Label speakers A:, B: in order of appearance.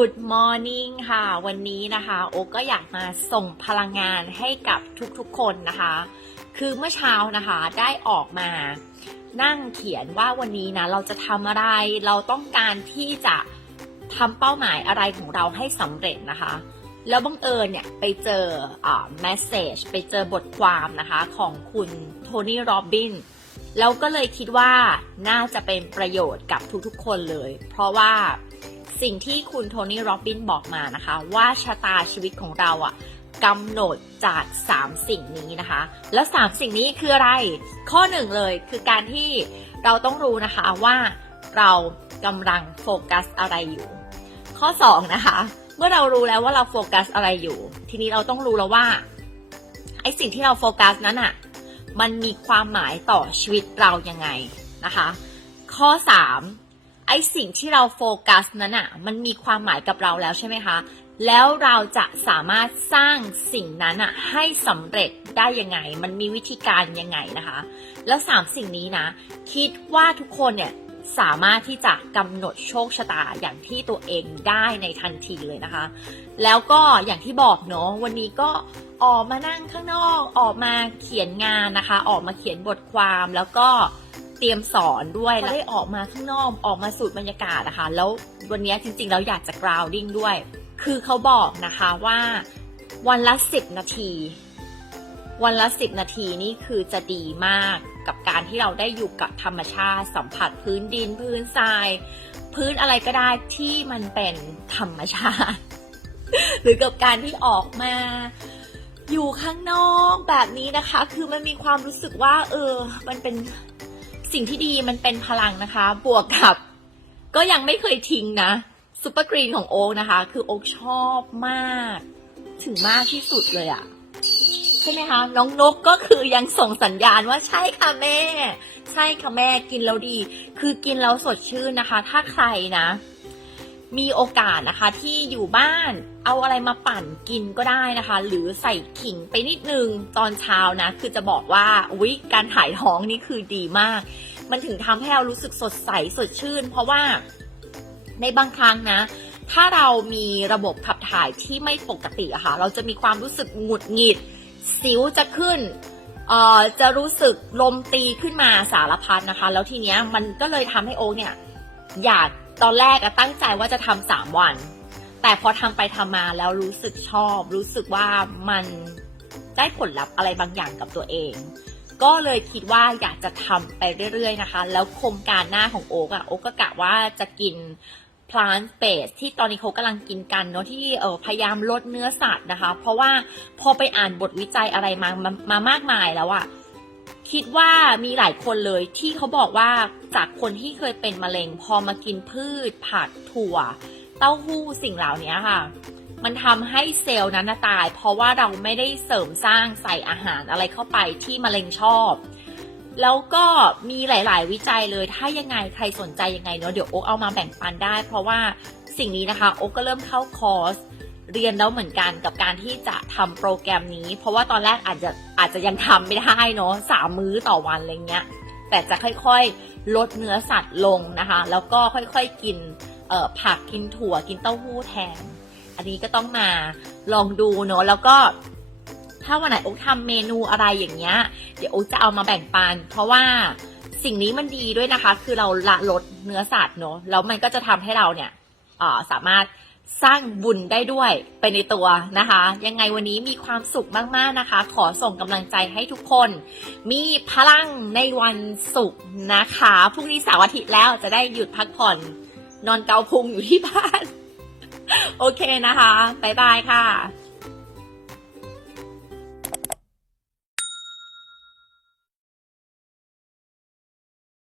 A: Good morning ค่ะ วันนี้นะคะ โอก็อยากมาส่งพลังงานให้กับทุกๆคนนะคะ คือเมื่อเช้านะคะได้ออกมานั่งเขียนว่าวันนี้นะเราจะทำอะไรเราต้องการที่จะทำเป้าหมายอะไรของเราให้สำเร็จนะคะ แล้วบังเอิญเนี่ยไปเจออ่า message ไปเจอบทความนะคะของคุณโทนี่โรบินแล้วก็เลยคิดว่าน่าจะเป็นประโยชน์กับทุกๆคนเลย เพราะว่า สิ่งที่คุณโทนี่โรบินบอกมานะคะ ว่าชะตาชีวิตของเราอะกำหนดจาก 3 สิ่งนี้นะคะ แล้ว 3 สิ่งนี้คืออะไร ข้อหนึ่งเลยคือการที่เราต้องรู้นะคะว่าเรากำลังโฟกัสอะไรอยู่ ข้อ 2 นะคะ เมื่อเรารู้แล้วว่าเราโฟกัสอะไรอยู่ ทีนี้เราต้องรู้แล้วว่าไอสิ่งที่เราโฟกัสนั้นอะมันมีความหมายต่อชีวิตเรายังไงนะคะ ข้อ 3 ไอสิ่งที่เราโฟกัสนั้นอะมันมีความหมายกับเราแล้วใช่ไหมคะ แล้วเราจะสามารถสร้างสิ่งนั้นอะให้สำเร็จได้ยังไง มันมีวิธีการยังไงนะคะ แล้วสามสิ่งนี้นะ คิดว่าทุกคนเนี่ยสามารถที่จะกำหนดโชคชะตาอย่างที่ตัวเองได้ในทันทีเลยนะคะ แล้วก็อย่างที่บอกเนาะวันนี้ก็ออกมานั่งข้างนอก ออกมาเขียนงานนะคะ ออกมาเขียนบทความแล้วก็ เตรียมสอนด้วยแล้วได้ออกมาข้างนอกออกมาสูดบรรยากาศนะคะ แล้ววันนี้จริงๆแล้วอยากจะ grounding ด้วย คือเขาบอกนะคะว่าวันละ 10 นาที วันละ 10 นาทีนี่คือจะดีมากกับการที่เราได้อยู่กับธรรมชาติสัมผัสพื้นดินพื้นทราย พื้นอะไรก็ได้ที่มันเป็นธรรมชาติ หรือกับการที่ออกมาอยู่ข้างนอกแบบนี้นะคะ คือมันมีความรู้สึกว่า เออ มันเป็น สิ่งที่ดีมันเป็นพลังนะคะ บวกกับ ก็ยังไม่เคยทิ้งนะซูเปอร์กรีนของโอ๊กนะคะ คือโอ๊กชอบมาก ถึงมากที่สุดเลยอะใช่ไหมคะ น้องนกก็คือยังส่งสัญญาณว่าใช่ค่ะแม่ ใช่ค่ะแม่กินแล้วดี คือกินแล้วสดชื่นนะคะ ถ้าใครนะ มีโอกาสนะคะที่อยู่บ้านเอาอะไรมาปั่นกินก็ได้นะคะ หรือใส่ขิงไปนิดนึงตอนเช้านะ คือจะบอกว่าอุ๊ยการถ่ายท้องนี่คือดีมาก มันถึงทำให้เรารู้สึกสดใสสดชื่น เพราะว่าในบางครั้งนะ ถ้าเรามีระบบขับถ่ายที่ไม่ปกติอะค่ะ เราจะมีความรู้สึกหงุดหงิด สิวจะขึ้นเออจะรู้สึกลมตีขึ้นมาสารพัดนะคะ แล้วทีเนี้ยมันก็เลยทำให้โอ๊คเนี่ยอยาก ตอนแรกอะตั้งใจว่าจะทำสามวัน แต่พอทำไปทำมาแล้วรู้สึกชอบ รู้สึกว่ามันได้ผลลัพธ์อะไรบางอย่างกับตัวเอง ก็เลยคิดว่าอยากจะทำไปเรื่อยๆนะคะ แล้วโครงการหน้าของโอ๊กอะโอ๊กก็กะว่าจะกิน plant based ที่ตอนนี้เขากำลังกินกันเนาะที่เออพยายามลดเนื้อสัตว์นะคะ เพราะว่าพอไปอ่านบทวิจัยอะไรมามามามากมายแล้วอะ คิดว่ามีหลายคนเลยที่เขาบอกว่าจากคนที่เคยเป็นมะเร็ง พอมากินพืช ผักถั่ว เต้าหู้สิ่งเหล่านี้ค่ะ มันทำให้เซลล์นั้นตาย เพราะว่าเราไม่ได้เสริมสร้างใส่อาหารอะไรเข้าไปที่มะเร็งชอบ แล้วก็มีหลาย ๆ วิจัยเลยถ้ายังไงใครสนใจยังไงเนาะเดี๋ยวโอ๊กเอามาแบ่งปันได้ เพราะว่าสิ่งนี้นะคะโอ๊กก็เริ่มเข้าคอร์ส เรียนแล้วเหมือนกันกับการที่จะทำโปรแกรมนี้ เพราะว่าตอนแรกอาจจะอาจจะยังทำไม่ได้เนาะสามมื้อต่อวันอะไรเงี้ย แต่จะค่อยๆ ลดเนื้อสัตว์ลงนะคะ แล้วก็ค่อยๆกินผักกินถั่วกินเต้าหู้แทน อันนี้ก็ต้องมาลองดูเนาะแล้วก็ถ้าวันไหนโอ๊กทำเมนูอะไรอย่างเงี้ย เดี๋ยวโอ๊กจะเอามาแบ่งปัน เพราะว่าสิ่งนี้มันดีด้วยนะคะ คือเราละลดเนื้อสัตว์เนาะแล้วมันก็จะทำให้เราเนี่ยสามารถ สร้างบุญได้ด้วยไปในตัวนะคะ ยังไงวันนี้มีความสุขมากๆนะคะ ขอส่งกำลังใจให้ทุกคน มีพลังในวันศุกร์นะคะพรุ่งนี้เสาร์อาทิตย์แล้วจะได้หยุดพักผ่อน นอนเกาพุงอยู่ที่บ้าน โอเคนะคะ บ๊ายบายค่ะ